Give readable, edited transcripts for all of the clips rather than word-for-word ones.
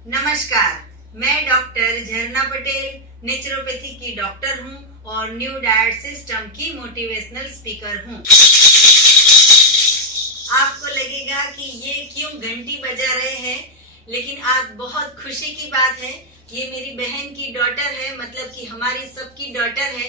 नमस्कार, मैं डॉक्टर झरना पटेल नेचुरोपैथी की डॉक्टर हूँ और न्यू डाइट सिस्टम की मोटिवेशनल स्पीकर हूँ। आपको लगेगा कि ये क्यों घंटी बजा रहे हैं, लेकिन आज बहुत खुशी की बात है। ये मेरी बहन की डॉटर है, मतलब कि हमारी सबकी डॉटर है।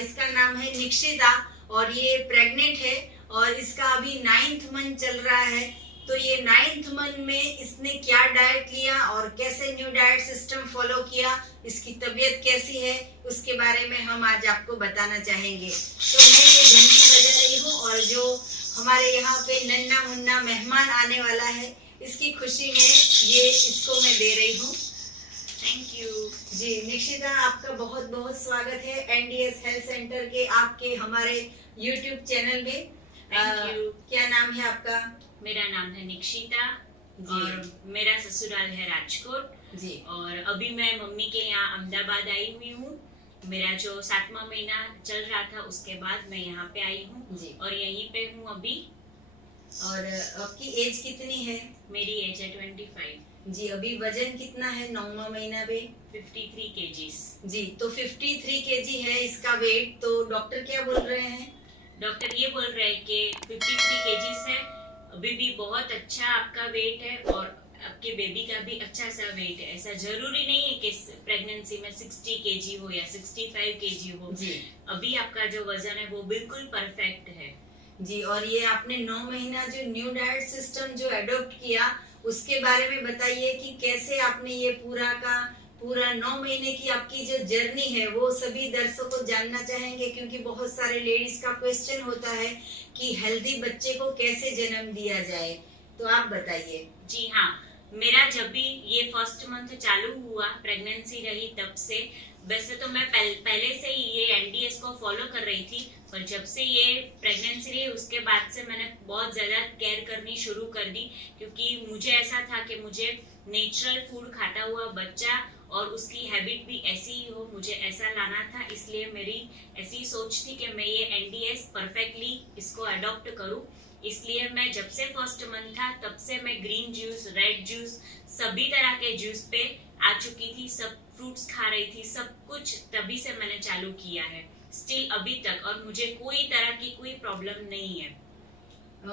इसका नाम है निक्षिता और ये प्रेग्नेंट है और इसका अभी 9th मंथ चल रहा है। तो ये 9th मंथ में इसने क्या डाइट लिया और कैसे न्यू डाइट सिस्टम फॉलो किया, इसकी तबीयत कैसी है, उसके बारे में हम आज आपको बताना चाहेंगे। तो मैं ये घंटी बजा रही हूँ और जो हमारे यहाँ पे नन्ना मुन्ना मेहमान आने वाला है, इसकी खुशी में ये इसको मैं दे रही हूँ। थैंक यू जी। निक्षिता, आपका बहुत बहुत स्वागत है एनडीएस हेल्थ सेंटर के आपके हमारे यूट्यूब चैनल में। Thank you. क्या नाम है आपका? मेरा नाम है निक्षिता और मेरा ससुराल है राजकोट जी। और अभी मैं मम्मी के यहाँ अहमदाबाद आई हुई हूँ। मेरा जो 7वां महीना चल रहा था उसके बाद मैं यहाँ पे आई हूँ और यहीं पे हूँ अभी। और आपकी एज कितनी है? मेरी एज है 25 जी। अभी वजन कितना है 9वां महीना पे? 53 केजीज जी। तो 53 केजी है इसका वेट। तो डॉक्टर क्या बोल रहे हैं? डॉक्टर ये बोल रहे हैं कि 53 केजीज है, अभी भी बहुत अच्छा आपका वेट है और आपके बेबी का भी अच्छा सा वेट है। ऐसा जरूरी नहीं है कि प्रेगनेंसी में 60 केजी हो या 65 केजी हो जी। अभी आपका जो वजन है वो बिल्कुल परफेक्ट है जी। और ये आपने 9 महीना जो न्यू डाइट सिस्टम जो एडॉप्ट किया, उसके बारे में बताइए कि कैसे आपने ये पूरा 9 महीने की आपकी जो जर्नी है वो सभी दर्शकों जानना चाहेंगे, क्योंकि बहुत सारे लेडीज का क्वेश्चन होता है कि हेल्दी बच्चे को कैसे जन्म दिया जाए। तो आप बताइए। जी हाँ, मेरा जब भी ये फर्स्ट मंथ चालू हुआ, प्रेगनेंसी रही तब से, वैसे तो मैं पहले से ही ये एनडीएस को फॉलो कर रही थी, पर जब से ये प्रेगनेंसी रही उसके बाद से मैंने बहुत ज्यादा केयर करनी शुरू कर दी, क्योंकि मुझे ऐसा था कि मुझे नेचुरल फूड खाता हुआ बच्चा और उसकी हैबिट भी ऐसी ही हो, मुझे ऐसा लाना था। इसलिए मेरी ऐसी सोच थी कि मैं ये एनडीएस परफेक्टली इसको अडॉप्ट करूं। इसलिए मैं जब से फर्स्ट मंथ था तब से मैं ग्रीन जूस, रेड जूस, सभी तरह के जूस पे आ चुकी थी, सब फ्रूट्स खा रही थी, सब कुछ तभी से मैंने चालू किया है, स्टिल अभी तक, और मुझे कोई तरह की कोई प्रॉब्लम नहीं है।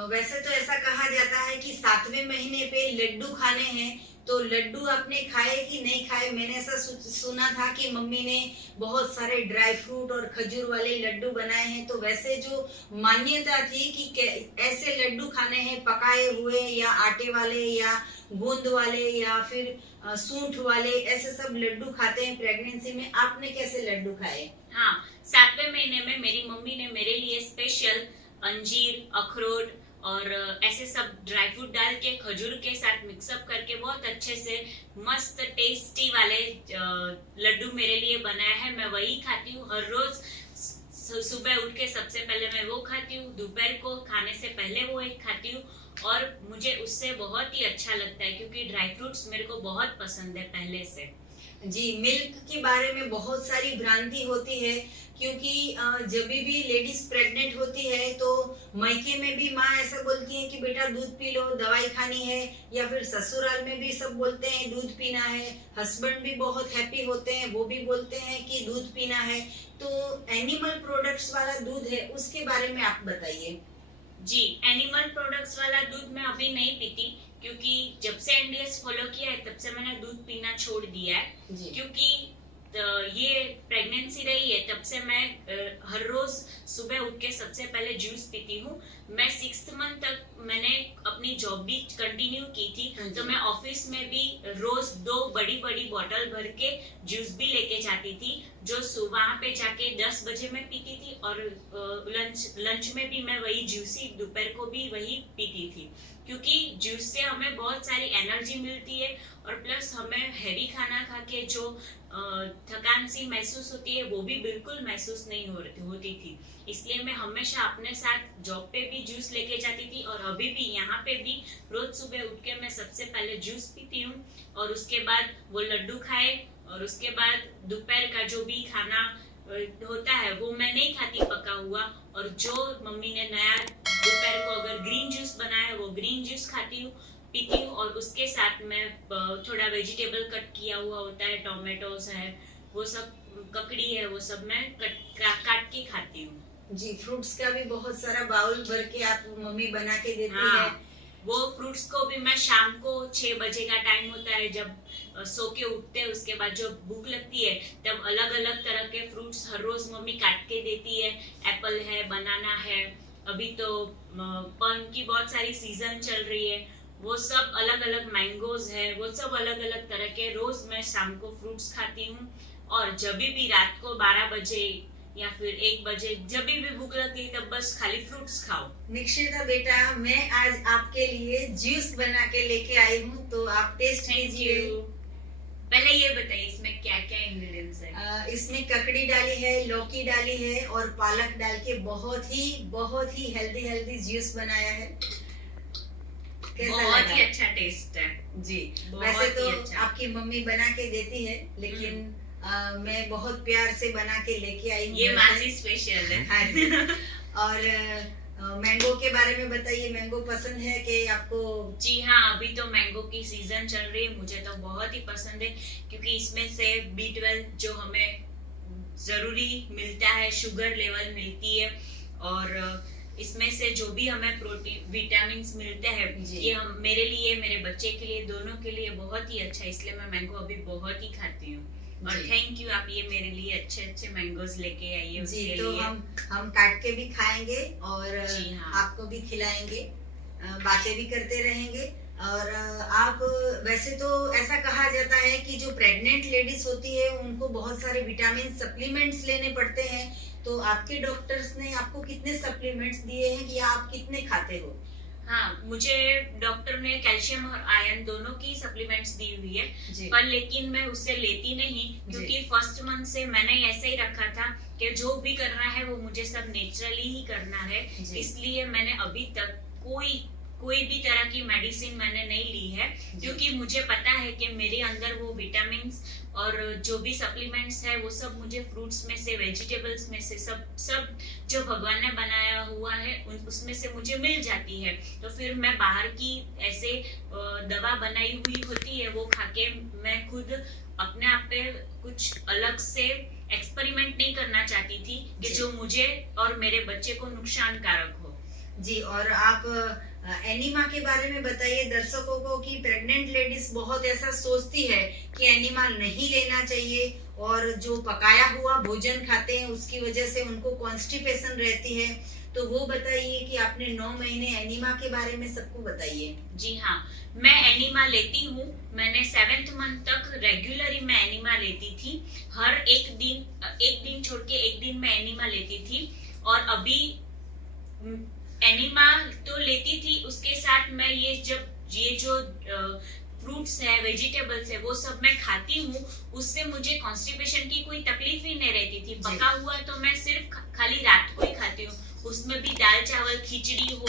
वैसे तो ऐसा कहा जाता है कि 7वें महीने पे लड्डू खाने हैं, तो लड्डू आपने खाए कि नहीं खाए? मैंने ऐसा सुना था कि मम्मी ने बहुत सारे ड्राई फ्रूट और खजूर वाले लड्डू बनाए हैं। तो वैसे जो मान्यता थी कि ऐसे लड्डू खाने हैं पकाए हुए या आटे वाले या गोंद वाले या फिर सूंठ वाले, ऐसे सब लड्डू खाते हैं प्रेगनेंसी में। आपने कैसे लड्डू खाए? हाँ, 7वें महीने में मेरी मम्मी ने मेरे लिए स्पेशल अंजीर, अखरोट और ऐसे सब ड्राई फ्रूट डाल के खजूर के साथ मिक्सअप करके बहुत अच्छे से मस्त टेस्टी वाले लड्डू मेरे लिए बनाया है। मैं वही खाती हूँ हर रोज। सुबह उठ के सबसे पहले मैं वो खाती हूँ, दोपहर को खाने से पहले वो एक खाती हूँ और मुझे उससे बहुत ही अच्छा लगता है, क्योंकि ड्राई फ्रूट्स मेरे को बहुत पसंद है पहले से। जी। मिल्क के बारे में बहुत सारी भ्रांति होती है, क्योंकि जब भी लेडीज प्रेग्नेंट होती है तो मायके में भी माँ ऐसा बोलती है कि बेटा दूध पी लो, दवाई खानी है, या फिर ससुराल में भी सब बोलते हैं दूध पीना है। हस्बैंड भी बहुत हैप्पी होते हैं, वो भी बोलते हैं कि दूध पीना है। तो एनिमल प्रोडक्ट्स वाला दूध है, उसके बारे में आप बताइए। जी, एनिमल प्रोडक्ट्स वाला दूध मैं अभी नहीं पीती, क्योंकि जब से एनडीएस फॉलो किया है तब से मैंने दूध पीना छोड़ दिया है। क्योंकि ये प्रेगनेंसी रही है तब से मैं हर रोज सुबह उठ के सबसे पहले जूस पीती हूँ। मैं 6th मंथ तक मैंने अपनी जॉब भी कंटिन्यू की थी, तो मैं ऑफिस में भी रोज 2 बड़ी बड़ी बोतल भर के जूस भी लेके जाती थी, जो वहां पे जाके 10 बजे मैं पीती थी और लंच में भी मैं वही जूस ही दोपहर को भी वही पीती थी, क्योंकि जूस से हमें बहुत सारी एनर्जी मिलती है और प्लस हमें हैवी खाना खा के जो थकान सी महसूस होती है वो भी बिल्कुल महसूस नहीं होती थी। इसलिए मैं हमेशा अपने साथ जॉब पे भी जूस लेके जाती थी और अभी भी यहाँ पे भी रोज सुबह उठ के मैं सबसे पहले जूस पीती हूँ और उसके बाद वो लड्डू खाए और उसके बाद दोपहर का जो भी खाना होता है वो मैं नहीं खाती पका हुआ, और जो मम्मी ने नया दोपहर को अगर ग्रीन जूस बनाया है वो ग्रीन जूस खाती हूँ। पीती हूँ, और उसके साथ मैं थोड़ा वेजिटेबल कट किया हुआ होता है, टोमेटोज है, वो सब, ककड़ी है, वो सब मैं काट के खाती हूँ। जी, फ्रूट्स का भी बहुत सारा बाउल भर के आप मम्मी बना के देती हाँ, है। वो फ्रूट्स को भी मैं शाम को 6 बजे का टाइम होता है, जब सो के उठते हैं, उसके बाद जो भूख लगती है, तब अलग अलग तरह के फ्रूट्स हर रोज मम्मी काट के देती है। एप्पल है, बनाना है, अभी तो पल्म की बहुत सारी सीजन चल रही है, वो सब अलग अलग, मैंगोज है, वो सब अलग अलग तरह के रोज मैं शाम को फ्रूट्स खाती हूँ। और जब भी रात को 12 बजे या फिर 1 बजे जब भी भूख लगती है, तब बस खाली फ्रूट्स खाओ। निक्षिता बेटा, मैं आज आपके लिए जूस बना के लेके आई हूँ, तो आप टेस्ट कीजिए। पहले ये बताइए इसमें क्या क्या इंग्रेडिएंट्स है। इसमें ककड़ी डाली है, लौकी डाली है और पालक डाल के बहुत ही हेल्दी जूस बनाया है। बहुत ही अच्छा टेस्ट है जी। बहुत वैसे तो अच्छा। आपकी मम्मी बना के देती है, लेकिन मैं बहुत प्यार से बना के लेके आई हूँ। ये मासी स्पेशल है। हाँ जी। और मैंगो के बारे में बताइए, मैंगो पसंद है कि आपको? जी हाँ, अभी तो मैंगो की सीजन चल रही है, मुझे तो बहुत ही पसंद है, क्योंकि इसमें से B12 जो हमें जरूरी मिलता है, शुगर लेवल मिलती है, और इसमें से जो भी हमें प्रोटीन, विटामिन मिलते हैं, ये हम, मेरे लिए, मेरे बच्चे के लिए, दोनों के लिए बहुत ही अच्छा है, इसलिए मैं मैंगो अभी बहुत ही खाती हूँ। और थैंक यू, आप ये मेरे लिए अच्छे अच्छे मैंगोज लेके आइए। जी, तो हम काट के भी खाएंगे और हाँ। आपको भी खिलाएंगे, बातें भी करते रहेंगे। और आप, वैसे तो ऐसा कहा जाता है कि जो प्रेग्नेंट लेडीज होती है उनको बहुत सारे विटामिन सप्लीमेंट्स लेने पड़ते हैं, तो आपके डॉक्टर्स ने आपको कितने सप्लीमेंट्स दिए हैं कि आप कितने खाते हो? हाँ, मुझे डॉक्टर ने कैल्शियम और आयरन दोनों की सप्लीमेंट्स दी हुई है, पर लेकिन मैं उससे लेती नहीं, क्योंकि फर्स्ट मंथ से मैंने ऐसे ही रखा था कि जो भी करना है वो मुझे सब नेचुरली ही करना है, इसलिए मैंने अभी तक कोई भी तरह की मेडिसिन मैंने नहीं ली है, क्योंकि मुझे पता है कि मेरे अंदर वो विटामिन और जो भी सप्लीमेंट्स है वो सब मुझे फ्रूट्स में से, वेजिटेबल्स में से, सब जो भगवान ने बनाया हुआ है उसमें से मुझे मिल जाती है। तो फिर मैं बाहर की ऐसे दवा बनाई हुई होती है वो खाके मैं खुद अपने आप पे कुछ अलग से एक्सपेरिमेंट नहीं करना चाहती थी कि जो मुझे और मेरे बच्चे को नुकसानकारक हो। जी, और आप एनिमा के बारे में बताइए दर्शकों को कि प्रेग्नेंट लेडीज बहुत ऐसा सोचती है कि एनिमा नहीं लेना चाहिए, और जो पकाया हुआ भोजन खाते हैं उसकी वजह से उनको कॉन्स्टिपेशन रहती है, तो वो बताइए कि आपने 9 महीने एनिमा के बारे में सबको बताइए। जी हाँ, मैं एनिमा लेती हूँ, मैंने 7th मंथ तक रेगुलरली मैं एनिमा लेती थी, हर एक दिन छोड़ के एक दिन मैं एनिमा लेती थी, और अभी एनिमा तो लेती थी, उसके साथ मैं ये जो फ्रूट्स है, वेजिटेबल्स है, वो सब मैं खाती हूँ, उससे मुझे कॉन्स्टिपेशन की कोई तकलीफ ही नहीं रहती थी। पका हुआ तो मैं सिर्फ खाली रात को ही खाती हूँ, उसमें भी दाल चावल खिचड़ी हो,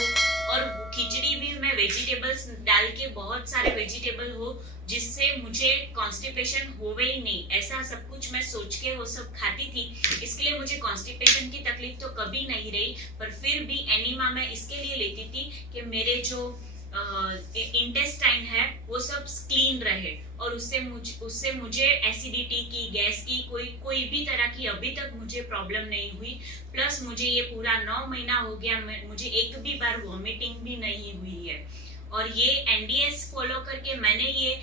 और खिचड़ी भी मैं वेजिटेबल्स डाल के, बहुत सारे वेजिटेबल हो, जिससे मुझे कॉन्स्टिपेशन होवे ही नहीं, ऐसा सब कुछ मैं सोच के वो सब खाती थी, इसके लिए मुझे कॉन्स्टिपेशन की तकलीफ तो कभी नहीं रही। पर फिर भी एनिमा मैं इसके लिए लेती थी कि मेरे जो इंटेस्टाइन है वो सब क्लीन रहे, और उससे मुझे एसिडिटी की, गैस की कोई भी तरह की अभी तक मुझे प्रॉब्लम नहीं हुई। प्लस मुझे ये पूरा 9 महीना हो गया, मुझे एक भी बार वॉमिटिंग भी नहीं हुई है, और ये एनडीएस फॉलो करके मैंने ये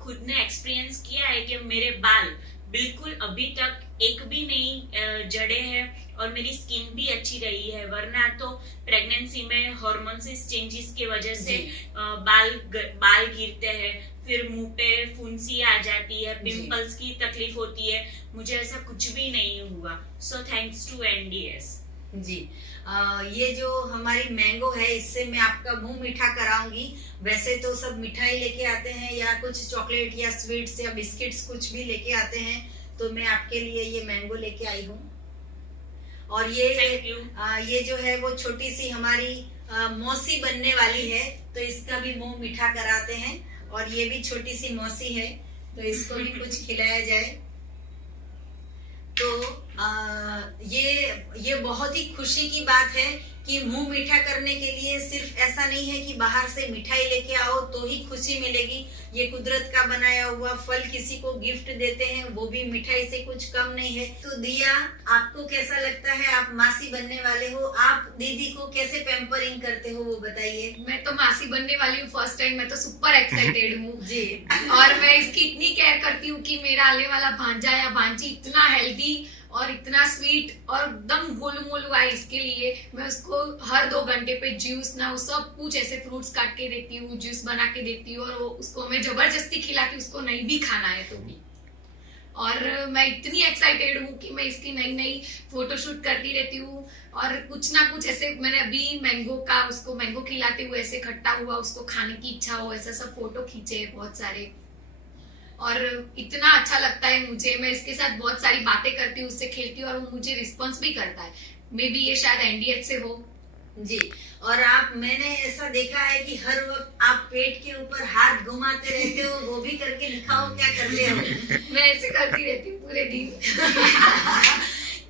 खुद ने एक्सपीरियंस किया है कि मेरे बाल बिल्कुल अभी तक एक भी नहीं जड़े हैं, और मेरी स्किन भी अच्छी रही है, वरना तो प्रेगनेंसी में हार्मोन्स चेंजेस की वजह से बाल गिरते हैं, फिर मुंह पे फुंसी आ जाती है, पिंपल्स की तकलीफ होती है, मुझे ऐसा कुछ भी नहीं हुआ। So thanks to NDS. जी, ये जो हमारी मैंगो है इससे मैं आपका मुंह मीठा कराऊंगी। वैसे तो सब मिठाई लेके आते हैं या कुछ चॉकलेट या स्वीट्स या बिस्किट्स कुछ भी लेके आते हैं, तो मैं आपके लिए ये मैंगो लेके आई हूँ। और ये जो है वो छोटी सी हमारी मौसी बनने वाली है, तो इसका भी मुंह मीठा कराते हैं, और ये भी छोटी सी मौसी है, तो इसको भी कुछ खिलाया जाए। तो ये बहुत ही खुशी की बात है कि मुंह मीठा करने के लिए सिर्फ ऐसा नहीं है कि बाहर से मिठाई लेके आओ तो ही खुशी मिलेगी। ये कुदरत का बनाया हुआ फल किसी को गिफ्ट देते हैं, वो भी मिठाई से कुछ कम नहीं है। तो दिया, आपको कैसा लगता है? आप मासी बनने वाले हो, आप दीदी को कैसे पैम्परिंग करते हो वो बताइए। मैं तो मासी बनने वाली हूँ फर्स्ट टाइम, मैं तो सुपर एक्साइटेड हूँ जी। और मैं इसकी इतनी केयर करती हूँ कि मेरा आने वाला भांजा या भांजी इतना हेल्दी और इतना स्वीट और एकदम गोलू मोलू आए, इसके लिए मैं उसको हर 2 घंटे पे जूस ना वो सब कुछ ऐसे फ्रूट्स काट के देती हूँ, जूस बना के देती हूँ, और वो उसको मैं जबरदस्ती खिलाती हूँ, उसको नहीं भी खाना है तो भी। और मैं इतनी एक्साइटेड हूँ कि मैं इसकी नई नई फोटोशूट करती रहती हूँ, और कुछ ना कुछ ऐसे मैंने अभी उसको मैंगो खिलाते हुए ऐसे खट्टा हुआ उसको खाने की इच्छा हो, ऐसा सब फोटो खींचे हैं बहुत सारे, और इतना अच्छा लगता है मुझे। मैं इसके साथ बहुत सारी बातें करती हूँ, उससे खेलती हूँ और वो मुझे रिस्पॉन्स भी करता है। मे बी ये शायद एनडीएच से हो। जी। और मैंने ऐसा देखा है कि हर वक्त आप पेट के ऊपर हाथ घुमाते रहते हो, वो भी करके दिखाओ, क्या करते हो? मैं ऐसे करती रहती हूँ पूरे दिन।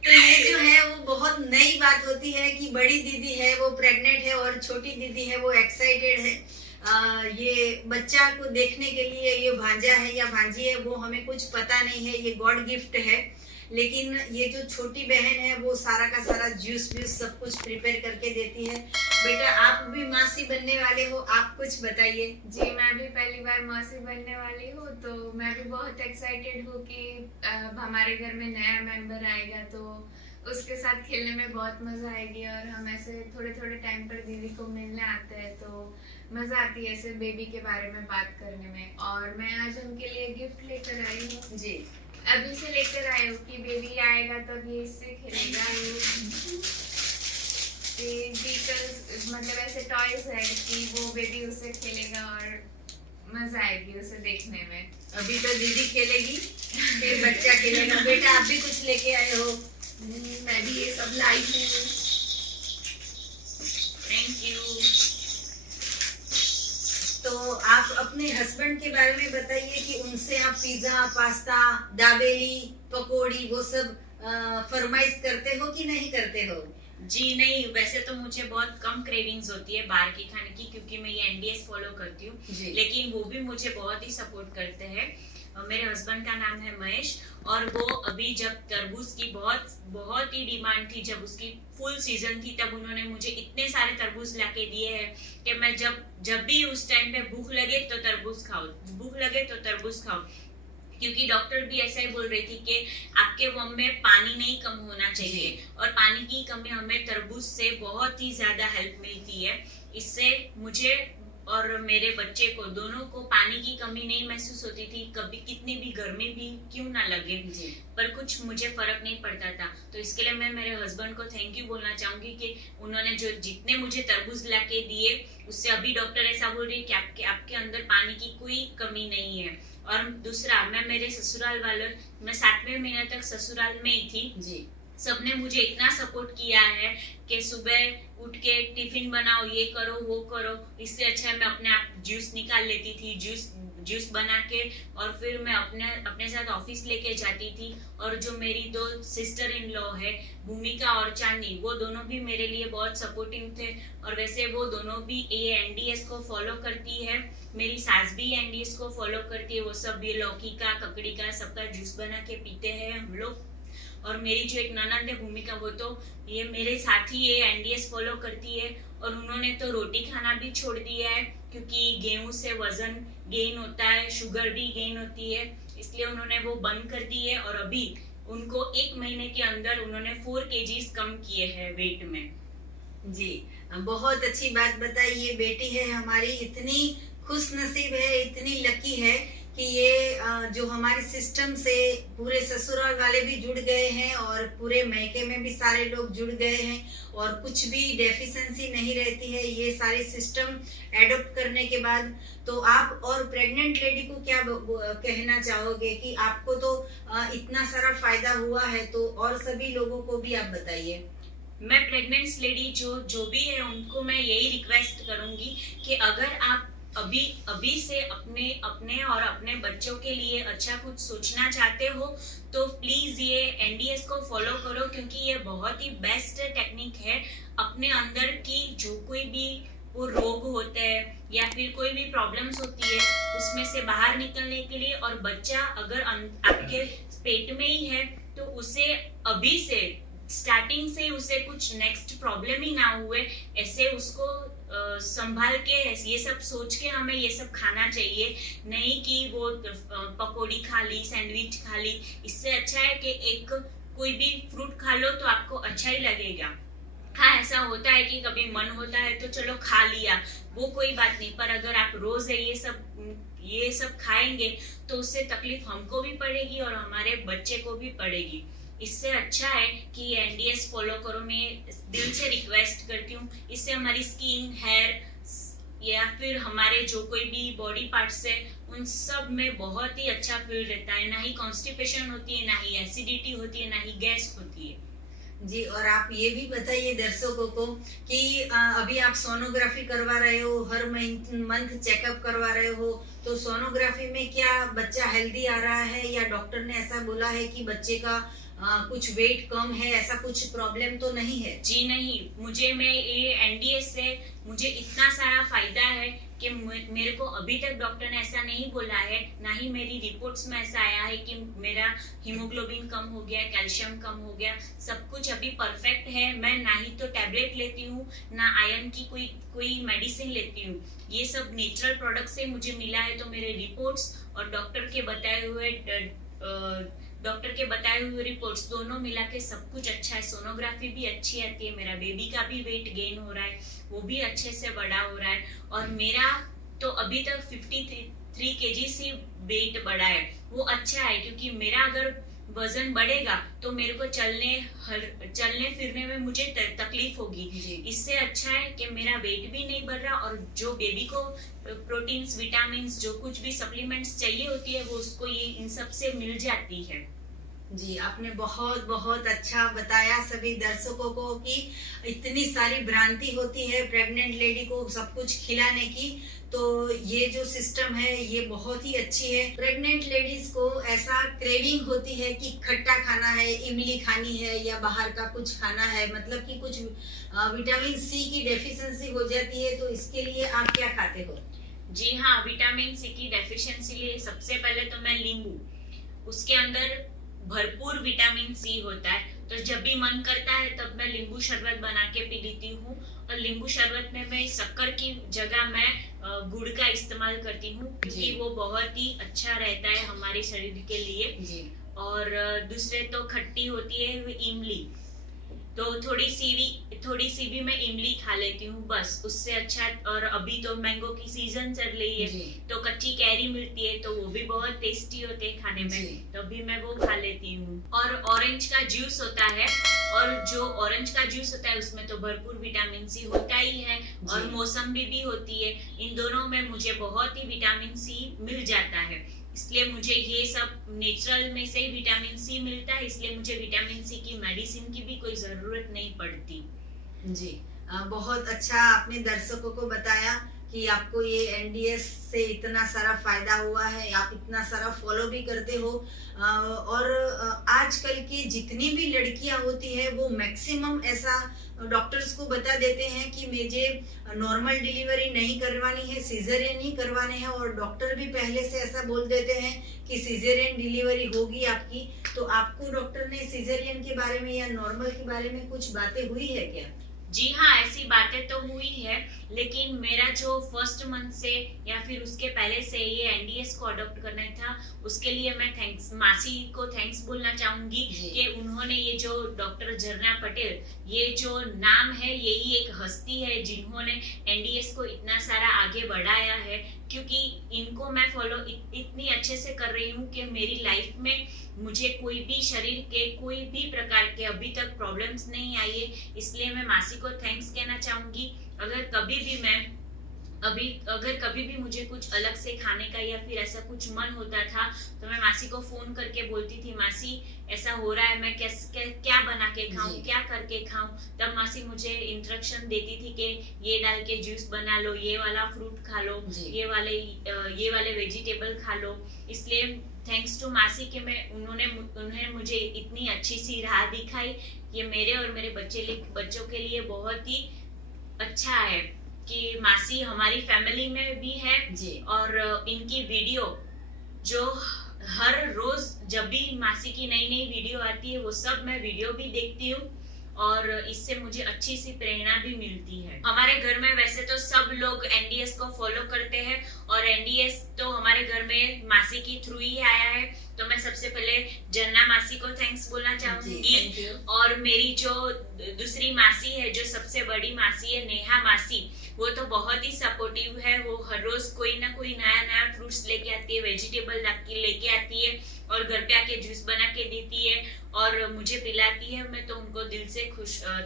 तो ये जो है वो बहुत नई बात होती है कि बड़ी दीदी है वो प्रेग्नेंट है और छोटी दीदी है वो एक्साइटेड है। ये बच्चा को देखने के लिए, ये भांजा है या भांजी है वो हमें कुछ पता नहीं है, ये गॉड गिफ्ट है। लेकिन ये जो छोटी बहन है वो सारा का सारा जूस व्यूस सब कुछ प्रिपेयर करके देती है। बेटा, आप भी मासी बनने वाले हो, आप कुछ बताइए। जी, मैं भी पहली बार मासी बनने वाली हूँ, तो मैं भी बहुत एक्साइटेड हूँ कि हमारे घर में नया मेंबर आएगा, तो उसके साथ खेलने में बहुत मजा आएगी। और हम ऐसे थोड़े थोड़े टाइम पर दीदी को मिलने आते हैं, तो मजा आती है ऐसे बेबी के बारे में बात करने में। और मैं आज उनके लिए गिफ्ट लेकर आई हूँ जी, अभी से लेकर आई हूँ कि बेबी आएगा तब ये इससे खेलेगा। मतलब ऐसे टॉयज है कि वो बेबी उससे खेलेगा और मजा आएगी उसे देखने में। अभी तो दीदी खेलेगी, फिर बच्चा खेलेगा। बेटा, आप भी कुछ लेके आए हो? मैं भी ये सब लाई हूँ। Thank you. तो आप अपने हस्बैंड के बारे में बताइए कि उनसे आप पिज्जा, पास्ता, दाबेली, पकोड़ी वो सब फरमाइश करते हो कि नहीं करते हो? जी नहीं, वैसे तो मुझे बहुत कम क्रेविंग्स होती है बाहर की खाने की, क्योंकि मैं ये एनडीएस फॉलो करती हूँ। लेकिन वो भी मुझे बहुत ही सपोर्ट करते हैं। मेरे हस्बैंड का नाम है महेश, और वो अभी जब तरबूज की बहुत ही डिमांड थी, जब उसकी फुल सीजन थी, तब उन्होंने मुझे इतने सारे तरबूज लाके दिए हैं कि मैं जब भी उस टाइम पे भूख लगे तो तरबूज खाओ, भूख लगे तो तरबूज खाओ। क्योंकि डॉक्टर भी ऐसा ही बोल रही थी कि आपके वॉम में पानी नहीं कम होना चाहिए, और पानी की कमी हमें तरबूज से बहुत ही ज्यादा हेल्प मिलती है। इससे मुझे और मेरे बच्चे को दोनों को पानी की कमी नहीं महसूस होती थी, कभी कितनी भी गर्मी भी क्यों ना लगे, पर कुछ मुझे फर्क नहीं पड़ता था। तो इसके लिए मैं मेरे हस्बैंड को थैंक यू बोलना चाहूंगी कि उन्होंने जो जितने मुझे तरबूज ला के दिए, उससे अभी डॉक्टर ऐसा बोल रही है कि आपके अंदर पानी की कोई कमी नहीं है। और दूसरा, मैं मेरे ससुराल वालों, मैं 7वें महीने तक ससुराल में ही थी जी। सबने मुझे इतना सपोर्ट किया है कि सुबह उठ के टिफिन बनाओ, ये करो वो करो। इससे अच्छा मैं अपने आप जूस निकाल लेती थी, जूस बना के, और फिर मैं अपने साथ ऑफिस लेके जाती थी। और जो मेरी 2 सिस्टर इन लॉ है, भूमिका और चांदी, वो दोनों भी मेरे लिए बहुत सपोर्टिव थे। और वैसे वो दोनों भी ये एनडीएस को फॉलो करती है। मेरी सास भी एनडीएस को फॉलो करती है। वो सब ये लौकी का, ककड़ी का, सबका जूस बना के पीते हैं हम लोग। और मेरी जो एक ननद है भूमिका, वो तो ये मेरे साथ ही ये एनडीएस फॉलो करती है। और उन्होंने तो रोटी खाना भी छोड़ दिया है, क्योंकि गेहूं से वजन गेन होता है, शुगर भी गेन होती है, इसलिए उन्होंने वो बंद कर दी है। और अभी उनको 1 महीने के अंदर उन्होंने 4 kgs कम किए हैं वेट में जी। बहुत अच्छी बात बताई। ये बेटी है हमारी, इतनी खुश नसीब है, इतनी लकी है कि ये जो हमारे सिस्टम से पूरे ससुराल वाले भी जुड़ गए हैं और पूरे मैके में भी सारे लोग जुड़ गए हैं, और कुछ भी डेफिशिएंसी नहीं रहती है ये सारे सिस्टम एडॉप्ट करने के बाद। तो आप और प्रेग्नेंट लेडी को क्या कहना चाहोगे कि आपको तो इतना सारा फायदा हुआ है, तो और सभी लोगों को भी आप बताइए। मैं प्रेग्नेंट लेडी जो भी है उनको मैं यही रिक्वेस्ट करूंगी कि अगर आप अभी से अपने और अपने बच्चों के लिए अच्छा कुछ सोचना चाहते हो तो प्लीज ये एनडीएस को फॉलो करो, क्योंकि ये बहुत ही बेस्ट टेक्निक है अपने अंदर की जो कोई भी वो रोग होते हैं या फिर कोई भी प्रॉब्लम्स होती है उसमें से बाहर निकलने के लिए। और बच्चा अगर आपके पेट में ही है तो उसे अभी से स्टार्टिंग से उसे कुछ नेक्स्ट प्रॉब्लम ही ना हुए, ऐसे उसको संभाल के ये सब सोच के हमें ये सब खाना चाहिए, नहीं कि वो पकौड़ी खा ली, सैंडविच खा ली। इससे अच्छा है कि एक कोई भी फ्रूट खा लो तो आपको अच्छा ही लगेगा। हाँ, ऐसा होता है कि कभी मन होता है तो चलो खा लिया, वो कोई बात नहीं, पर अगर आप रोज ये सब खाएंगे तो उससे तकलीफ हमको भी पड़ेगी और हमारे बच्चे को भी पड़ेगी। इससे अच्छा है कि ये एनडीएस फॉलो करो, मैं दिल से रिक्वेस्ट करती हूँ। इससे हमारी स्किन, हेयर या फिर हमारे जो कोई भी बॉडी पार्ट्स है उन सब में बहुत ही अच्छा फील रहता है, ना ही कॉन्स्टिपेशन होती है, ना ही एसिडिटी होती है, ना ही गैस होती है। जी, और आप ये भी बताइए दर्शकों को कि अभी आप सोनोग्राफी करवा रहे हो, हर मंथ चेकअप करवा रहे हो, तो सोनोग्राफी में क्या बच्चा हेल्दी आ रहा है या डॉक्टर ने ऐसा बोला है कि बच्चे का कुछ वेट कम है, ऐसा कुछ प्रॉब्लम तो नहीं है? जी नहीं, ये एनडीएस से मुझे इतना सारा फायदा है कि मेरे को अभी तक डॉक्टर ने ऐसा नहीं बोला है, ना ही मेरी रिपोर्ट्स में ऐसा आया है कि मेरा हीमोग्लोबिन कम हो गया, कैल्शियम कम हो गया। सब कुछ अभी परफेक्ट है। मैं ना ही तो टैबलेट लेती हूँ, ना आयरन की कोई मेडिसिन लेती हूँ। ये सब नेचुरल प्रोडक्ट से मुझे मिला है। तो मेरे रिपोर्ट्स और डॉक्टर के बताए हुए रिपोर्ट्स दोनों मिला के सब कुछ अच्छा है। सोनोग्राफी भी अच्छी आती है, मेरा बेबी का भी वेट गेन हो रहा है, वो भी अच्छे से बड़ा हो रहा है, और मेरा तो अभी तक 53 kg से वेट बढ़ा है। वो अच्छा है, क्योंकि मेरा अगर वजन बढ़ेगा तो मेरे को चलने फिरने में मुझे तकलीफ होगी। इससे अच्छा है कि मेरा वेट भी नहीं बढ़ रहा, और जो बेबी को प्रोटीन्स, विटामिन्स, जो कुछ भी सप्लीमेंट्स चाहिए होती है वो उसको ये इन सब से मिल जाती है। जी, आपने बहुत बहुत अच्छा बताया सभी दर्शकों को कि इतनी सारी भ्रांति होती है प्रेग्नेंट लेडी को सब कुछ खिलाने की, तो ये जो सिस्टम है ये बहुत ही अच्छी है। प्रेग्नेंट लेडीज को ऐसा क्रेविंग होती है कि खट्टा खाना है, इमली खानी है या बाहर का कुछ खाना है, मतलब कि कुछ विटामिन सी की डेफिशिएंसी हो जाती है, तो इसके लिए आप क्या खाते हो? जी हाँ, विटामिन सी की डेफिशिएंसी लिए सबसे पहले तो मैं नींबू, उसके अंदर भरपूर विटामिन सी होता है, तो जब भी मन करता है तब मैं नींबू शरबत बना के पी लेती हूँ। और नींबू शरबत में मैं शक्कर की जगह मैं गुड़ का इस्तेमाल करती हूँ, क्योंकि वो बहुत ही अच्छा रहता है हमारे शरीर के लिए जी। और दूसरे तो खट्टी होती है वो इमली, तो थोड़ी सी भी मैं इमली खा लेती हूँ बस, उससे अच्छा। और अभी तो मैंगो की सीजन चल रही है, तो कच्ची कैरी मिलती है तो वो भी बहुत टेस्टी होते हैं खाने में, तो भी मैं वो खा लेती हूँ। और ऑरेंज का जूस होता है, और जो ऑरेंज का जूस होता है उसमें तो भरपूर विटामिन सी होता ही है, और मौसम्बी भी होती है। इन दोनों में मुझे बहुत ही विटामिन सी मिल जाता है, इसलिए मुझे ये सब नेचुरल में से ही विटामिन सी मिलता है, इसलिए मुझे विटामिन सी की मेडिसिन की भी कोई जरूरत नहीं पड़ती। जी, बहुत अच्छा आपने दर्शकों को बताया कि आपको ये एनडीएस से इतना सारा फायदा हुआ है, आप इतना सारा फॉलो भी करते हो। और आजकल की जितनी भी लड़कियां होती है वो मैक्सिमम ऐसा डॉक्टर्स को बता देते हैं कि मुझे नॉर्मल डिलीवरी नहीं करवानी है, सीजरियन ही करवाने हैं, और डॉक्टर भी पहले से ऐसा बोल देते हैं कि सीजरियन डिलीवरी होगी आपकी। तो आपको डॉक्टर ने सीजरियन के बारे में या नॉर्मल के बारे में कुछ बातें हुई है क्या? जी हाँ, ऐसी बातें तो हुई है, लेकिन मेरा जो फर्स्ट मंथ से या फिर उसके पहले से ये एनडीएस को अडॉप्ट करना था, उसके लिए मैं मासी को थैंक्स बोलना चाहूंगी कि उन्होंने ये जो डॉक्टर झरना पटेल, ये जो नाम है, यही एक हस्ती है जिन्होंने एनडीएस को इतना सारा आगे बढ़ाया है, क्योंकि इनको मैं फॉलो इतनी अच्छे से कर रही हूँ कि मेरी लाइफ में मुझे कोई भी शरीर के कोई भी प्रकार के अभी तक प्रॉब्लम्स नहीं आई है। इसलिए मैं मासी को थैंक्स कहना चाहूंगी। अगर कभी भी मैं अभी अगर कभी भी मुझे कुछ अलग से खाने का या फिर ऐसा कुछ मन होता था तो मैं मासी को फोन करके बोलती थी, मासी ऐसा हो रहा है, मैं क्या बना के खाऊं, जी। क्या करके खाऊं। तब मासी मुझे इंस्ट्रक्शन देती थी कि ये डाल के जूस बना लो, ये वाला फ्रूट खा लो, जी। ये वाले वेजिटेबल खा लो। इसलिए थैंक्स टू मासी कि उन्होंने मुझे इतनी अच्छी सी राह दिखाई। ये मेरे और मेरे बच्चों के लिए बहुत ही अच्छा है कि मासी हमारी फैमिली में भी है। जी। और इनकी वीडियो जो हर रोज जब भी मासी की नई नई वीडियो आती है वो सब मैं वीडियो भी देखती हूँ और इससे मुझे अच्छी सी प्रेरणा भी मिलती है। हमारे घर में वैसे तो सब लोग एनडीएस को फॉलो करते हैं और एनडीएस तो हमारे घर में मासी की थ्रू ही आया है। तो मैं सबसे पहले जन्ना मासी को थैंक्स बोलना चाहूंगी। Thank you. और मेरी जो दूसरी मासी है, जो सबसे बड़ी मासी है, नेहा मासी, वो तो बहुत ही सपोर्टिव है। वो हर रोज कोई ना कोई नया नया फ्रूट्स लेके आती है, वेजिटेबल लेके आती है और घर पे आके जूस बना के देती है और मुझे पिलाती है। मैं तो उनको दिल से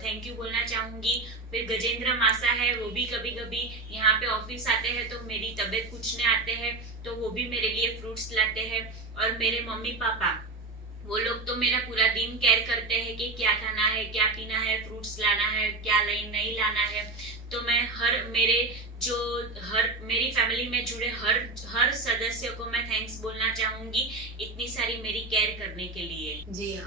थैंक यू बोलना चाहूंगी। फिर गजेंद्र मासा है, वो भी कभी कभी यहाँ पे ऑफिस आते हैं तो मेरी तबीयत पूछने आते हैं तो वो भी मेरे लिए फ्रूट्स लाते हैं। और मेरे मम्मी पापा, वो लोग तो मेरा पूरा दिन केयर करते हैं कि क्या खाना है, क्या पीना है, फ्रूट्स लाना है, क्या नहीं लाना है। तो मैं मेरी फैमिली में जुड़े हर सदस्य को मैं थैंक्स बोलना चाहूंगी इतनी सारी मेरी केयर करने के लिए। जी।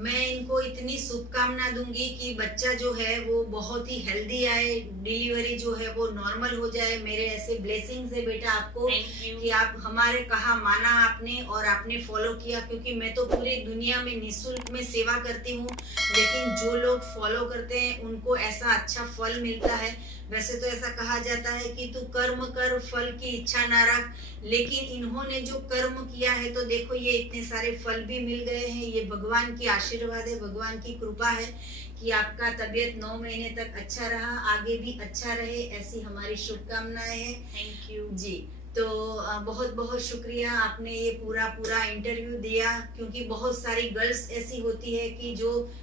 मैं इनको इतनी शुभकामना दूंगी कि बच्चा जो है वो बहुत ही हेल्दी आए, डिलीवरी जो है वो नॉर्मल हो जाए। मेरे ऐसे ब्लेसिंग्स है बेटा आपको थैंक यू। कि आप हमारे कहा माना आपने और आपने फॉलो किया, क्योंकि मैं तो पूरी दुनिया में निःशुल्क में सेवा करती हूँ, लेकिन जो लोग फॉलो करते हैं उनको ऐसा अच्छा फल मिलता है। वैसे तो ऐसा कहा जाता है कि तू कर्म कर, फल की इच्छा ना रख, लेकिन इन्होंने जो कर्म किया है तो देखो ये इतने सारे फल भी मिल गए हैं। ये भगवान की आशीर्वाद है, भगवान की कृपा है कि आपका तबीयत 9 महीने तक अच्छा रहा, आगे भी अच्छा रहे, ऐसी हमारी शुभकामनाएं हैं। थैंक यू जी। तो बहुत बहुत शुक्रिया, आपने ये पूरा इंटरव्यू दिया, क्योंकि बहुत सारी गर्ल्स ऐसी होती है कि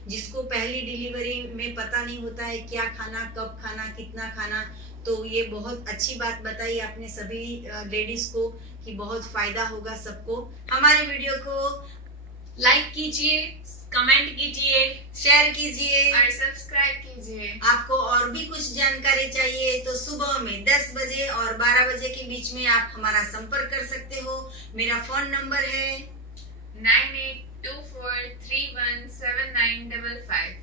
जिसको पहली डिलीवरी में पता नहीं होता है क्या खाना, कब खाना, कितना खाना। तो ये बहुत अच्छी बात बताई आपने सभी लेडीज को कि बहुत फायदा होगा सबको। हमारे वीडियो को लाइक कीजिए, कमेंट कीजिए, शेयर कीजिए और सब्सक्राइब कीजिए। आपको और भी कुछ जानकारी चाहिए तो सुबह में 10 बजे और 12 बजे के बीच में आप हमारा संपर्क कर सकते हो। मेरा फोन नंबर है 9824317955।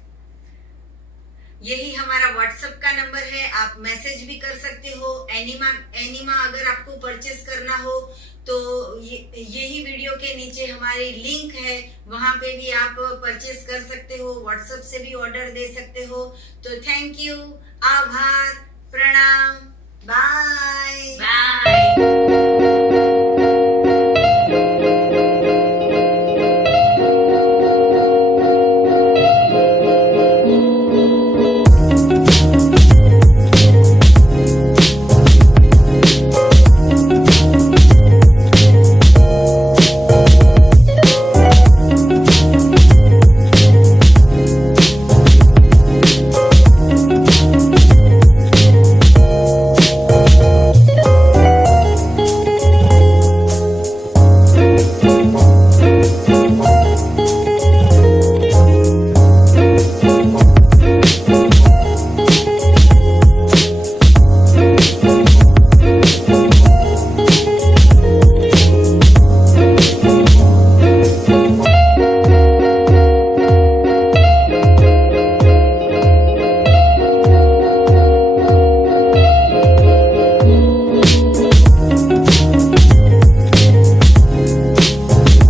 यही हमारा व्हाट्सएप का नंबर है, आप मैसेज भी कर सकते हो। एनिमा अगर आपको परचेस करना हो तो यही वीडियो के नीचे हमारी लिंक है, वहां पे भी आप परचेस कर सकते हो, व्हाट्सएप से भी ऑर्डर दे सकते हो। तो थैंक यू, आभार, प्रणाम, बाय बाय।